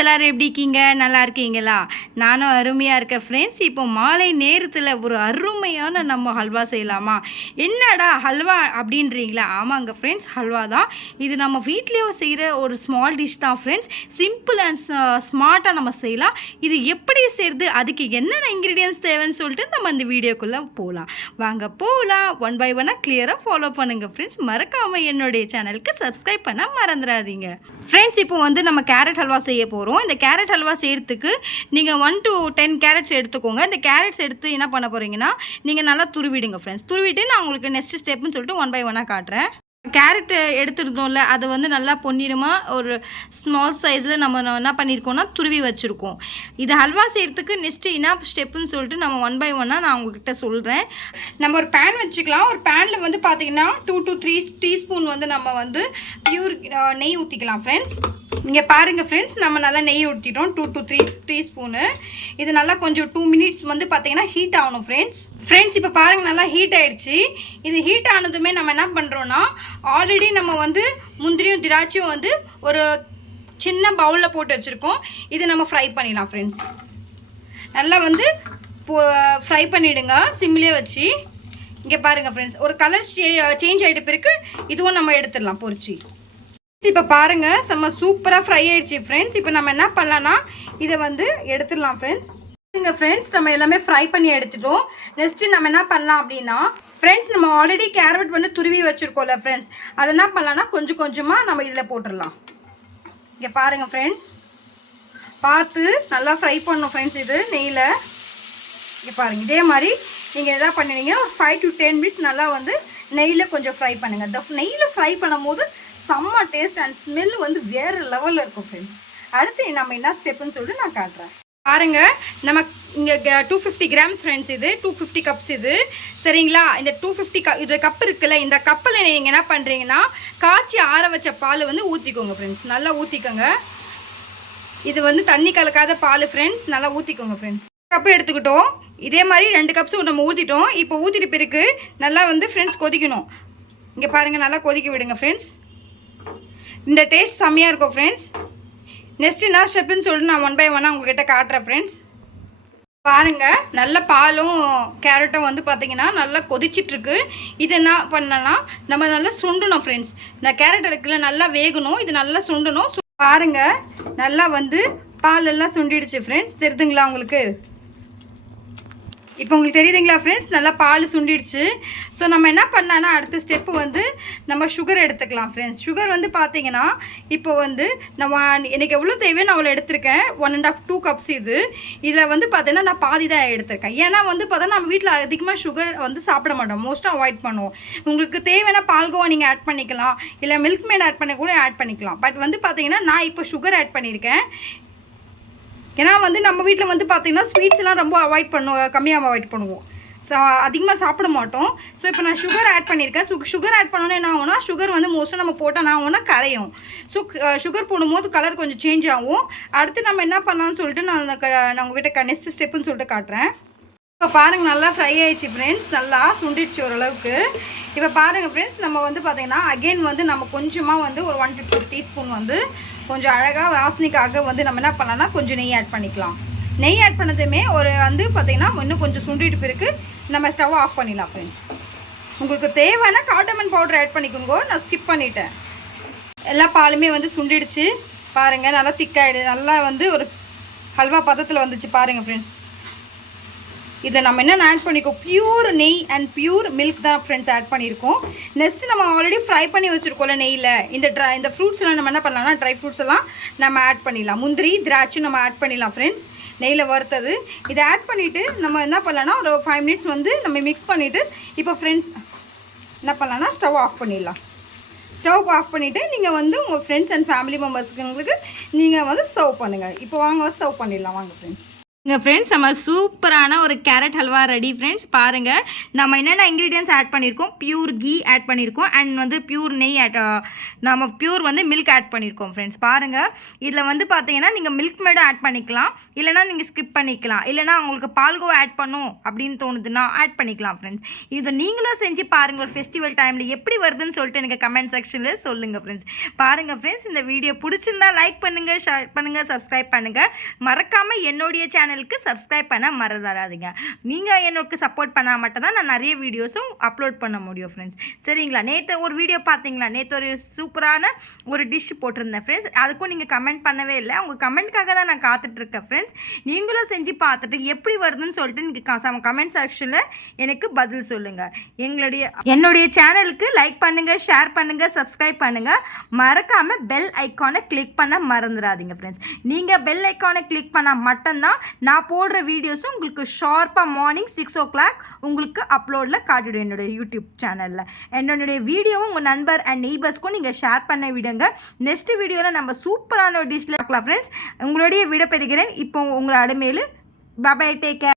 எல்லாரும் எப்படி இருக்கீங்க? நல்லா இருக்கீங்களா? நானும் அருமையாக இருக்கேன் ஃப்ரெண்ட்ஸ். இப்போ மாலை நேரத்தில் ஒரு அருமையான நம்ம ஹல்வா செய்யலாமா? என்னடா ஹல்வா அப்படின்றீங்களா? ஆமாங்க ஃப்ரெண்ட்ஸ், ஹல்வா தான். இது நம்ம வீட்லேயே செய்கிற ஒரு ஸ்மால் டிஷ் தான் ஃப்ரெண்ட்ஸ். சிம்பிள் அண்ட் ஸ்மார்ட்டாக நம்ம செய்யலாம். இது எப்படி செய்கிறது, அதுக்கு என்னென்ன இன்க்ரீடியன்ஸ் தேவைன்னு சொல்லிட்டு நம்ம இந்த வீடியோக்குள்ளே போகலாம். வாங்க போகலாம். ஒன் பை ஒன்னாக கிளியராக ஃபாலோ பண்ணுங்கள் ஃப்ரெண்ட்ஸ். மறக்காமல் என்னுடைய சேனலுக்கு சப்ஸ்கிரைப் பண்ண மறந்துடாதீங்க ஃப்ரெண்ட்ஸ். இப்போ வந்து நம்ம கேரட் ஹல்வா செய்ய போகிறோம். இந்த கேரட் ஹல்வா செய்கிறதுக்கு நீங்கள் 1 to 10 கேரட்ஸ் எடுத்துக்கோங்க. இந்த கேரட்ஸ் எடுத்து என்ன பண்ண போகிறீங்கன்னா, நீங்கள் நல்லா துருவிடுங்க ஃப்ரெண்ட்ஸ். துருவிட்டு நான் உங்களுக்கு நெக்ஸ்ட் ஸ்டெப்னு சொல்லிட்டு ஒன் பை ஒன்னாக காட்டுறேன். கேரட் எடுத்துருந்தோம்ல, அது வந்து நல்லா பொன்னிறமாக ஒரு ஸ்மால் சைஸில் நம்ம என்ன பண்ணியிருக்கோம்னா துருவி வச்சுருக்கோம். இது ஹல்வா செய்கிறதுக்கு நெக்ஸ்ட்டு என்ன ஸ்டெப்புன்னு சொல்லிட்டு நம்ம ஒன் பை ஒன்னாக நான் உங்ககிட்ட சொல்கிறேன். நம்ம ஒரு பேன் வச்சுக்கலாம். ஒரு பேனில் வந்து பார்த்திங்கன்னா 2 to 3 டீஸ்பூன் வந்து நம்ம வந்து பியூர் நெய் ஊற்றிக்கலாம் ஃப்ரெண்ட்ஸ். இங்கே பாருங்கள் ஃப்ரெண்ட்ஸ், நம்ம நல்லா நெய் ஊற்றிட்டோம் 2 to 3 டீஸ்பூனு. இது நல்லா கொஞ்சம் 2 மினிட்ஸ் வந்து பார்த்திங்கன்னா ஹீட் ஆகணும் ஃப்ரெண்ட்ஸ். இப்போ பாருங்கள் நல்லா ஹீட் ஆகிடுச்சு. இது ஹீட் ஆனதுமே நம்ம என்ன பண்ணுறோன்னா, ஆல்ரெடி நம்ம வந்து முந்திரியும் திராட்சையும் வந்து ஒரு சின்ன பவுலில் போட்டு வச்சுருக்கோம். இது நம்ம ஃப்ரை பண்ணிடலாம் ஃப்ரெண்ட்ஸ். நல்லா வந்து ஃப்ரை பண்ணிவிடுங்க சிம்லேயே வச்சு. இங்கே பாருங்கள் ஃப்ரெண்ட்ஸ், ஒரு கலர் சேஞ்ச் ஆகிட்ட பிறகு இதுவும் நம்ம எடுத்துடலாம் பொரிச்சு. இப்போ பாருங்கள் செம்ம சூப்பராக ஃப்ரை ஆகிடுச்சு ஃப்ரெண்ட்ஸ். இப்போ நம்ம என்ன பண்ணலான்னா இதை வந்து எடுத்துடலாம் ஃப்ரெண்ட்ஸ். ஃப்ரெண்ட்ஸ் நம்ம எல்லாமே ஃப்ரை பண்ணி எடுத்துட்டோம். நெக்ஸ்ட்டு நம்ம என்ன பண்ணலாம் அப்படின்னா ஃப்ரெண்ட்ஸ், நம்ம ஆல்ரெடி கேரட் வந்து துருவி வச்சுருக்கோம்ல ஃப்ரெண்ட்ஸ், அதை என்ன பண்ணலான்னா கொஞ்சம் கொஞ்சமாக நம்ம இதில் போட்டுடலாம். இங்கே பாருங்கள் ஃப்ரெண்ட்ஸ், பார்த்து நல்லா ஃப்ரை பண்ணணும் ஃப்ரெண்ட்ஸ். இது நெய்யில் இங்கே பாருங்கள், இதே மாதிரி நீங்கள் எதாவது பண்ணினீங்க ஒரு 5 to 10 மினிட்ஸ் நல்லா வந்து நெய்யில் கொஞ்சம் ஃப்ரை பண்ணுங்கள். இந்த நெய்யில் ஃப்ரை பண்ணும் போது செம்ம டேஸ்ட் அண்ட் ஸ்மெல் வந்து வேறு லெவலில் இருக்கும் ஃப்ரெண்ட்ஸ். அடுத்து நம்ம என்ன ஸ்டெப்புன்னு சொல்லிட்டு நான் காட்டுறேன். பாருங்கள், நம்ம இங்கே 250 கிராம்ஸ் ஃப்ரெண்ட்ஸ், இது 250 கப்ஸ் இது சரிங்களா. இந்த 250 இது கப் இருக்குல்ல, இந்த கப்பில் நீங்கள் என்ன பண்ணுறீங்கன்னா காய்ச்சி ஆற வச்ச பால் வந்து ஊற்றிக்கோங்க ஃப்ரெண்ட்ஸ். நல்லா ஊற்றிக்கோங்க. இது வந்து தண்ணி கலக்காத பால் ஃப்ரெண்ட்ஸ், நல்லா ஊற்றிக்கோங்க ஃப்ரெண்ட்ஸ். கப்பு எடுத்துக்கிட்டோம். இதே மாதிரி 2 கப்ஸ் நம்ம ஊற்றிட்டோம். இப்போ ஊற்றிட்டு பிறகு நல்லா வந்து ஃப்ரெண்ட்ஸ் கொதிக்கணும். இங்கே பாருங்கள், நல்லா கொதிக்க விடுங்க ஃப்ரெண்ட்ஸ். இந்த டேஸ்ட் செம்மையாக இருக்கும் ஃப்ரெண்ட்ஸ். நெக்ஸ்ட் என்ன ஸ்டெப்புன்னு சொல்லிட்டு நான் ஒன் பை ஒன்னாக உங்கள்கிட்ட காட்டுறேன் ஃப்ரெண்ட்ஸ். பாருங்கள், நல்ல பாலும் கேரட்டும் வந்து பார்த்திங்கன்னா நல்லா கொதிச்சிட்ருக்கு. இது என்ன பண்ணனா நம்ம நல்லா சுண்டணும் ஃப்ரெண்ட்ஸ். இந்த கேரட் இருக்குல்ல நல்லா வேகணும், இது நல்லா சுண்டணும். பாருங்கள் நல்லா வந்து பால் எல்லாம் சுண்டிடுச்சு ஃப்ரெண்ட்ஸ். தெரியுதுங்களா உங்களுக்கு? இப்போ உங்களுக்கு தெரியுதுங்களா ஃப்ரெண்ட்ஸ், நல்லா பால் சுண்டிடுச்சு. ஸோ நம்ம என்ன பண்ணான்னா அடுத்த ஸ்டெப்பு வந்து நம்ம சுகர் எடுத்துக்கலாம் ஃப்ரெண்ட்ஸ். சுகர் வந்து பார்த்தீங்கன்னா இப்போ வந்து நம்ம எனக்கு எவ்வளோ தேவையோ நான் அவ்வளோ எடுத்திருக்கேன். 1.5 2 கப்ஸ் இது. இதில் வந்து பார்த்தீங்கன்னா நான் பாதி தான் எடுத்திருக்கேன். ஏன்னா வந்து பார்த்தோன்னா நம்ம வீட்டில் அதிகமாக சுகர் வந்து சாப்பிட மாட்டோம், மோஸ்ட்டாக அவாய்ட் பண்ணுவோம். உங்களுக்கு தேவையான பால்கோவா நீங்கள் ஆட் பண்ணிக்கலாம், இல்லை மில்க் மேட் ஆட் பண்ண கூட ஆட் பண்ணிக்கலாம். பட் வந்து பார்த்தீங்கன்னா நான் இப்போ சுகர் ஆட் பண்ணியிருக்கேன். ஏன்னா வந்து நம்ம வீட்டில் வந்து பார்த்திங்கன்னா ஸ்வீட்ஸ்லாம் ரொம்ப அவாய்ட் பண்ணுவோம், கம்மியாக அவாய்ட் பண்ணுவோம், அதிகமாக சாப்பிட மாட்டோம். ஸோ இப்போ நான் சுகர் ஆட் பண்ணியிருக்கேன். சுகர் ஆட் பண்ணோன்னே என்ன ஆகும்னா, சுகர் வந்து மோஸ்ட்டாக நம்ம போட்டால் என்ன ஆகும்னா கரையும். ஸோ சுகர் போடும்போது கலர் கொஞ்சம் சேஞ்ச் ஆகும். அடுத்து நம்ம என்ன பண்ணலான்னு சொல்லிட்டு நான் உங்கள்கிட்ட நெக்ஸ்ட் ஸ்டெப்புன்னு சொல்லிட்டு காட்டுறேன். இப்போ பாருங்கள் நல்லா ஃப்ரை ஆகிடுச்சு ஃப்ரெண்ட்ஸ், நல்லா சுண்டிடுச்சு ஓரளவுக்கு. இப்போ பாருங்கள் ஃப்ரெண்ட்ஸ், நம்ம வந்து பார்த்திங்கன்னா அகெயின் வந்து நம்ம கொஞ்சமாக வந்து ஒரு 1 to 2 டீஸ்பூன் வந்து கொஞ்சம் அழகாக வாசனைக்காக வந்து நம்ம என்ன பண்ணலாம்னா கொஞ்சம் நெய் ஆட் பண்ணிக்கலாம். நெய் ஆட் பண்ணதுமே ஒரு வந்து பார்த்திங்கன்னா இன்னும் கொஞ்சம் சுண்டிட்டு பிறகு நம்ம ஸ்டவ் ஆஃப் பண்ணிடலாம் ஃப்ரெண்ட்ஸ். உங்களுக்கு தேவையான கார்டமன் பவுடர் ஆட் பண்ணிக்கோங்க, நான் ஸ்கிப் பண்ணிட்டேன். எல்லா பாலுமே வந்து சுண்டிடுச்சு பாருங்கள், நல்லா திக்காகிடுது, நல்லா வந்து ஒரு ஹல்வா பதத்தில் வந்துச்சு பாருங்கள் ஃப்ரெண்ட்ஸ். இதில் நம்ம என்னென்ன ஆட் பண்ணிக்கோ, பியூர் நெய் அண்ட் பியூர் மில்க் தான் ஃப்ரெண்ட்ஸ் ஆட் பண்ணியிருக்கோம். நெக்ஸ்ட்டு நம்ம ஆல்ரெடி ஃப்ரை பண்ணி வச்சுருக்கோம்ல நெய்யில், இந்த ஃப்ரூட்ஸ் எல்லாம் நம்ம என்ன பண்ணலாம்னா ட்ரை ஃப்ரூட்ஸ் எல்லாம் நம்ம ஆட் பண்ணிடலாம். முந்திரி திராட்சை நம்ம ஆட் பண்ணிடலாம் ஃப்ரெண்ட்ஸ், நெய்யில் வறுத்தது. இதை ஆட் பண்ணிவிட்டு நம்ம என்ன பண்ணலாம்னா ஒரு 5 மினிட்ஸ் வந்து நம்ம மிக்ஸ் பண்ணிவிட்டு இப்போ ஃப்ரெண்ட்ஸ் என்ன பண்ணலாம்னா ஸ்டவ் ஆஃப் பண்ணிடலாம். ஸ்டவ் ஆஃப் பண்ணிவிட்டு நீங்கள் வந்து உங்கள் ஃப்ரெண்ட்ஸ் அண்ட் ஃபேமிலி மெம்பர்ஸுக்கு உங்களுக்கு நீங்கள் வந்து சர்வ் பண்ணுங்கள். இப்போ வாங்க சர்வ் பண்ணிடலாம் வாங்க ஃப்ரெண்ட்ஸ். ஃப்ரெண்ட்ஸ் நம்ம சூப்பரான ஒரு கேரட் ஹல்வா ரெடி ஃப்ரெண்ட்ஸ். பாருங்கள் நம்ம என்னென்ன இன்க்ரீடியன்ஸ் ஆட் பண்ணியிருக்கோம். பியூர் கீ ஆட் பண்ணியிருக்கோம் அண்ட் வந்து பியூர் நெய் நம்ம பியூர் வந்து மில்க் ஆட் பண்ணியிருக்கோம் ஃப்ரெண்ட்ஸ். பாருங்கள் இதில் வந்து பார்த்தீங்கன்னா நீங்கள் மில்க் மேடும் ஆட் பண்ணிக்கலாம், இல்லைனா நீங்கள் ஸ்கிப் பண்ணிக்கலாம், இல்லைனா உங்களுக்கு பால்கோவா ஆட் பண்ணும் அப்படின்னு தோணுதுன்னா ஆட் பண்ணிக்கலாம் ஃப்ரெண்ட்ஸ். இதை நீங்களும் செஞ்சு பாருங்கள் ஒரு ஃபெஸ்டிவல் டைமில் எப்படி வருதுன்னு சொல்லிட்டு எனக்கு கமெண்ட் செக்ஷனில் சொல்லுங்கள் ஃப்ரெண்ட்ஸ். பாருங்கள் ஃப்ரெண்ட்ஸ், இந்த வீடியோ பிடிச்சிருந்தா லைக் பண்ணுங்கள், ஷேர் பண்ணுங்கள், சப்ஸ்கிரைப் பண்ணுங்கள். மறக்காமல் என்னுடைய சேனலுக்கு சப்ஸ்கிரைப் பண்ண மறந்துடாதீங்க. நீங்கள் எனக்கு சப்போர்ட் பண்ணால் மட்டும் தான் நான் நிறைய வீடியோஸும் அப்லோட் பண்ண முடியும் ஃப்ரெண்ட்ஸ். சரிங்களா? நேற்று ஒரு வீடியோ பார்த்தீங்களா? நேற்று ஒரு சூப்பரான ஒரு டிஷ் போட்டிருந்தேன் ஃப்ரெண்ட்ஸ். அதுக்கும் நீங்கள் கமெண்ட் பண்ணவே இல்லை. உங்கள் கமெண்ட்காக தான் நான் காத்துட்ருக்கேன் ஃப்ரெண்ட்ஸ். நீங்களும் செஞ்சு பார்த்துட்டு எப்படி வருதுன்னு சொல்லிட்டு நீங்கள் கமெண்ட் செக்ஷனில் எனக்கு பதில் சொல்லுங்கள். என்னுடைய சேனலுக்கு லைக் பண்ணுங்கள், ஷேர் பண்ணுங்கள், சப்ஸ்கிரைப் பண்ணுங்கள். மறக்காமல் பெல் ஐக்கானை கிளிக் பண்ண மறந்துடாதீங்க ஃப்ரெண்ட்ஸ். நீங்கள் பெல் ஐக்கானை கிளிக் பண்ணால் மட்டும்தான் நான் போடுற வீடியோஸும் உங்களுக்கு ஷார்ப்பாக மார்னிங் 6 o'clock உங்களுக்கு அப்லோடில் காட்டிவிடும் என்னுடைய யூடியூப் சேனலில். என்னுடைய வீடியோவும் உங்கள் நண்பர் அண்ட் நெய்பர்ஸ்க்கும் நீங்கள் ஷேர் பண்ண விடுங்க. நெக்ஸ்ட் வீடியோவில் நம்ம சூப்பரான ஒரு டிஷ்ஷில் பார்க்கலாம் ஃப்ரெண்ட்ஸ். உங்களுடைய விட பெறுகிறேன் இப்போ உங்களை அடமேலு. பாய், டேக் கேர்.